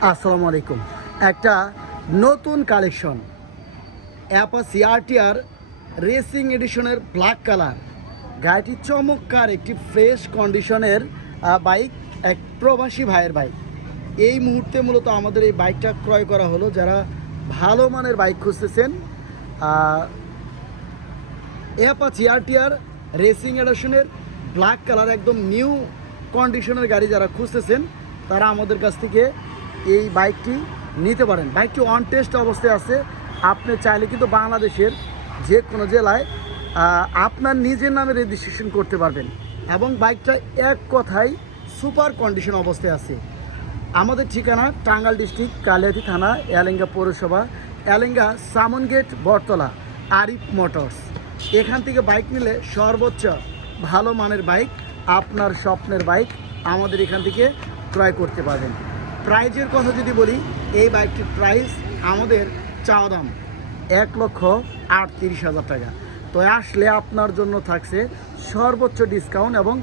আসসালামু আলাইকুম। একটা নতুন কালেকশন। অ্যাপাসি আরটিআর রেসিং এডিশনের ব্ল্যাক কালার গাড়িটি চমৎকার একটি ফ্রেশ কন্ডিশনের বাইক এক প্রবাসী ভাইয়ের বাইক এই মুহূর্তে মূলত আমাদের এই বাইকটা ক্রয় করা হলো যারা ভালো মানের বাইক খুঁজতেছেন। আহ, অ্যাপাচি আরটিআর রেসিং এডিশনের ব্ল্যাক কালার একদম নিউ কন্ডিশনের গাড়ি যারা খুঁজতেছেন তারা আমাদের কাছ থেকে এই বাইকটি নিতে পারেন। বাইকটি অন টেস্ট অবস্থায় আছে। আপনি চাইলে কিন্তু বাংলাদেশের যে কোনো জেলায় আপনার নিজের নামে রেজিস্ট্রেশন করতে পারবেন। এবং বাইকটা এক কথায় সুপার কন্ডিশন অবস্থায় আছে। আমাদের ঠিকানা টাঙ্গাল ডিস্ট্রিক্ট, কালিয়াতি থানা, এলেঙ্গা পৌরসভা, এলেঙ্গা সামনগেট, বটতলা, আরিফ মোটরস। এখান থেকে বাইক নিলে সর্বোচ্চ ভালো মানের বাইক, আপনার স্বপ্নের বাইক আমাদের এখান থেকে ক্রয় করতে পারবেন। প্রাইজের কথা যদি বলি, এই বাইকটির প্রাইস আমাদের চাওয়া দাম এক লক্ষ আটত্রিশ হাজার টাকা। তো আসলে আপনার জন্য থাকছে সর্বোচ্চ ডিসকাউন্ট এবং